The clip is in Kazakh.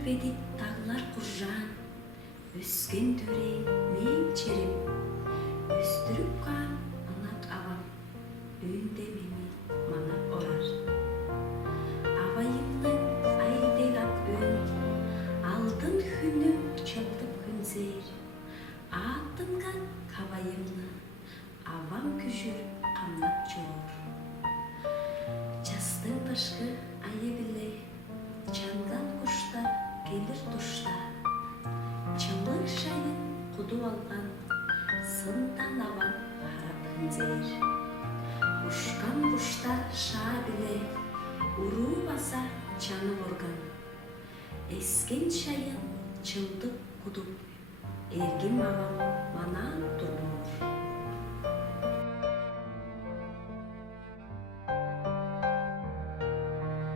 үрпедip тағылар құржан, өскен төре мен черем, өстіріп қан анақ авам, өңде мені мана орар. Авайымның айдек ат өн, алтын хүнім чылдып күнзер, аттынған кавайымны, авам күшір қамнап жор. Жастың башқы айы біле, чанган құштар келір тұшта, чылық шайын құду алған, сынтан авам харап күнзер. Ұшқан құштар ша біле, ұру баса чаны орған, ескен шайын чылдық құдып, ергем авам мана тұрды.